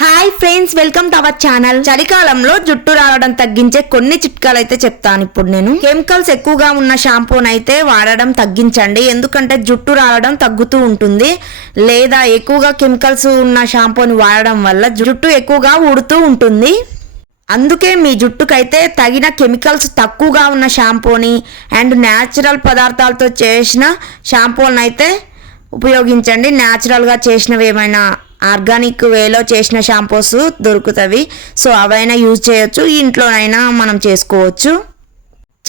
Hi friends welcome to our channel చలికాలంలో జుట్టు రావడం తగ్గించే కొన్ని చిట్కాలు అయితే చెప్తాను ఇప్పుడు నేను. కెమికల్స్ ఎక్కువగా ఉన్న షాంపూని అయితే వాడడం తగ్గించండి. ఎందుకంటే జుట్టు రావడం తగ్గుతూ ఉంటుంది. లేదా ఎక్కువగా కెమికల్స్ ఉన్న షాంపూని వాడడం వల్ల జుట్టు ఎక్కువగా ఊడుతూ ఉంటుంది. అందుకే మీ జుట్టుకైతే తగిన కెమికల్స్ తక్కువగా ఉన్న షాంపూని అండ్ న్యాచురల్ పదార్థాలతో చేసిన షాంపూలను అయితే ఉపయోగించండి. న్యాచురల్గా చేసినవి ఏమైనా ఆర్గానిక్ వేలో చేసిన షాంపూస్ దొరుకుతవి. సో అవైనా యూజ్ చేయొచ్చు. ఇంట్లోనైనా మనం చేసుకోవచ్చు.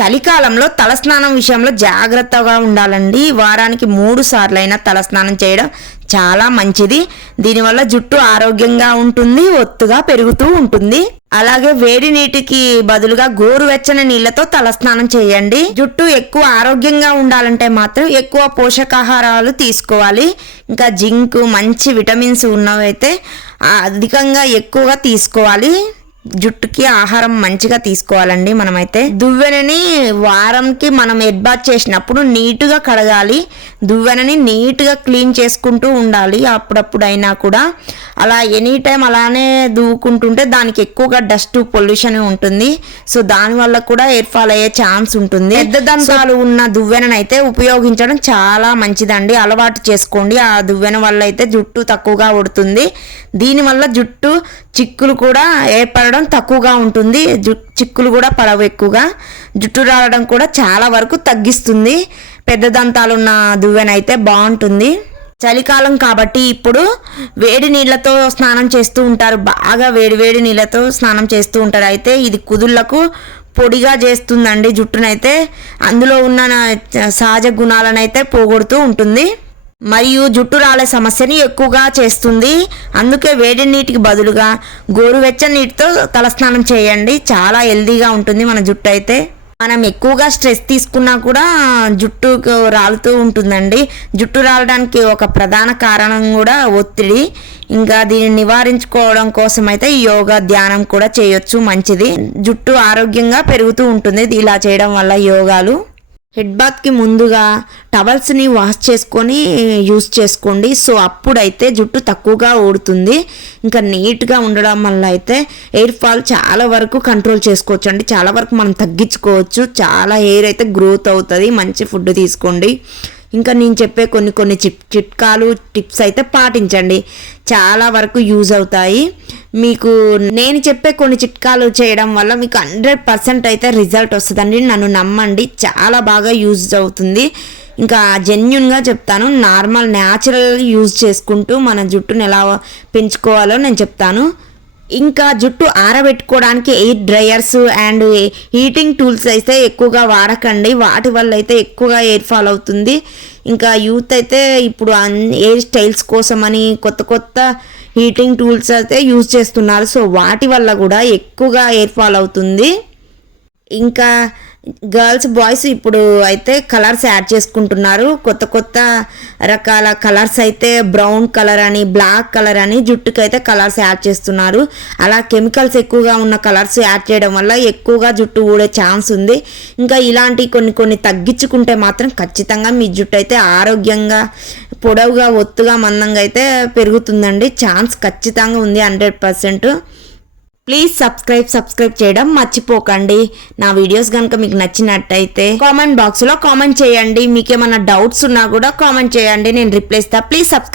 చలికాలంలో తలస్నానం విషయంలో జాగ్రత్తగా ఉండాలండి. వారానికి మూడు సార్లైనా తలస్నానం చేయడం చాలా మంచిది. దీనివల్ల జుట్టు ఆరోగ్యంగా ఉంటుంది ఒత్తుగా పెరుగుతూ ఉంటుంది. అలాగే వేడి నీటికి బదులుగా గోరువెచ్చని నీళ్ళతో తలస్నానం చేయండి. జుట్టు ఎక్కువ ఆరోగ్యంగా ఉండాలంటే మాత్రం ఎక్కువ పోషకాహారాలు తీసుకోవాలి. ఇంకా జింక్ మంచి విటమిన్స్ ఉన్నవైతే అధికంగా ఎక్కువగా తీసుకోవాలి. జుట్టుకి ఆహారం మంచిగా తీసుకోవాలండి మనమైతే. దువ్వెనని వారంకి మనం హెడ్ బాత్ చేసినప్పుడు నీట్గా కడగాలి. దువ్వెనని నీట్గా క్లీన్ చేసుకుంటూ ఉండాలి అప్పుడప్పుడు అయినా కూడా. అలా ఎనీ టైం అలానే దువ్వుకుంటుంటే దానికి ఎక్కువగా డస్ట్ పొల్యూషన్ ఉంటుంది. సో దానివల్ల కూడా ఎయిర్ ఫాల్ అయ్యే ఛాన్స్ ఉంటుంది. పెద్ద దంతాలు ఉన్న దువ్వెనను అయితే ఉపయోగించడం చాలా మంచిదండి. అలవాటు చేసుకోండి. ఆ దువ్వెన వల్ల అయితే జుట్టు తక్కువగా ఉడుతుంది దీనివల్ల జుట్టు చిక్కులు కూడా ఏర్పడడం తక్కువగా ఉంటుంది. చిక్కులు కూడా పడవు ఎక్కువగా. జుట్టు రావడం కూడా చాలా వరకు తగ్గిస్తుంది. పెద్ద దంతాలున్న దువ్వెనైతే దువ్వెన అయితే బాగుంటుంది. చలికాలం కాబట్టి ఇప్పుడు వేడి నీళ్ళతో స్నానం చేస్తూ ఉంటారు. బాగా వేడి వేడి నీళ్ళతో స్నానం చేస్తూ ఉంటారు. అయితే ఇది కుదుళ్ళకు పొడిగా చేస్తుందండి జుట్టునైతే. అందులో ఉన్న సహజ గుణాలనైతే పోగొడుతూ ఉంటుంది. మరియు జుట్టు రాలే సమస్యని ఎక్కువగా చేస్తుంది. అందుకే వేడి నీటికి బదులుగా గోరువెచ్చని నీటితో తలస్నానం చేయండి. చాలా హెల్దీగా ఉంటుంది మన జుట్టు అయితే. మనం ఎక్కువగా స్ట్రెస్ తీసుకున్నా కూడా జుట్టు రాలుతూ ఉంటుందండి. జుట్టు రాలడానికి ఒక ప్రధాన కారణం కూడా ఒత్తిడి. ఇంకా దీన్ని నివారించుకోవడం కోసం అయితే యోగా ధ్యానం కూడా చేయొచ్చు. మంచిది. జుట్టు ఆరోగ్యంగా పెరుగుతూ ఉంటుంది. ఇలా చేయడం వల్ల యోగాలు హెడ్ బాత్కి ముందుగా టవల్స్ని వాష్ చేసుకొని యూస్ చేసుకోండి. సో అప్పుడైతే జుట్టు తక్కువగా ఊడుతుంది. ఇంకా నీట్గా ఉండడం వల్ల అయితే ఎయిర్ ఫాల్ చాలా వరకు కంట్రోల్ చేసుకోవచ్చు అండి చాలా వరకు మనం తగ్గించుకోవచ్చు. చాలా హెయిర్ అయితే గ్రోత్ అవుతుంది. మంచి ఫుడ్ తీసుకోండి. ఇంకా నేను చెప్పే కొన్ని కొన్ని చిట్ చిట్కాలు టిప్స్ అయితే పాటించండి. చాలా వరకు యూజ్ అవుతాయి. మీకు నేను చెప్పే కొన్ని చిట్కాలు చేయడం వల్ల మీకు హండ్రెడ్ పర్సెంట్ అయితే రిజల్ట్ వస్తుందండి. నన్ను నమ్మండి. చాలా బాగా యూజ్ అవుతుంది. ఇంకా జెన్యున్గా చెప్తాను. నార్మల్ న్యాచురల్ యూజ్ చేసుకుంటూ మన జుట్టును ఎలా పెంచుకోవాలో నేను చెప్తాను. ఇంకా జుట్టు ఆరబెట్టుకోవడానికి air dryers and heating tools అయితే ఎక్కువగా వాడకండి. వాటి వల్ల అయితే ఎక్కువగా ఎయిర్ ఫాల్ అవుతుంది. ఇంకా యూత్ అయితే ఇప్పుడు ఎయిర్ స్టైల్స్ కోసమని కొత్త కొత్త హీటింగ్ టూల్స్ అయితే యూజ్ చేస్తున్నారు. సో వాటి వల్ల కూడా ఎక్కువగా ఎయిర్ ఫాల్ అవుతుంది. ఇంకా గర్ల్స్ బాయ్స్ ఇప్పుడు అయితే కలర్స్ యాడ్ చేసుకుంటున్నారు. కొత్త కొత్త రకాల కలర్స్ అయితే బ్రౌన్ కలర్ అని బ్లాక్ కలర్ అని జుట్టుకి అయితే కలర్స్ యాడ్ చేస్తున్నారు. అలా కెమికల్స్ ఎక్కువగా ఉన్న కలర్స్ యాడ్ చేయడం వల్ల ఎక్కువగా జుట్టు ఊడే ఛాన్స్ ఉంది. ఇంకా ఇలాంటి కొన్ని కొన్ని తగ్గించుకుంటే మాత్రం ఖచ్చితంగా మీ జుట్టు అయితే ఆరోగ్యంగా పొడవుగా ఒత్తుగా మందంగా అయితే పెరుగుతుందండి. ఛాన్స్ ఖచ్చితంగా ఉంది hundred percent. Please subscribe subscribe చేయడం మర్చిపోకండి. నా వీడియోస్ కనుక మీకు నచ్చినట్టయితే కామెంట్ బాక్స్లో కామెంట్ చేయండి. మీకేమైనా డౌట్స్ ఉన్నా కూడా కామెంట్ చేయండి. నేను రిప్లై ఇస్తా. Please subscribe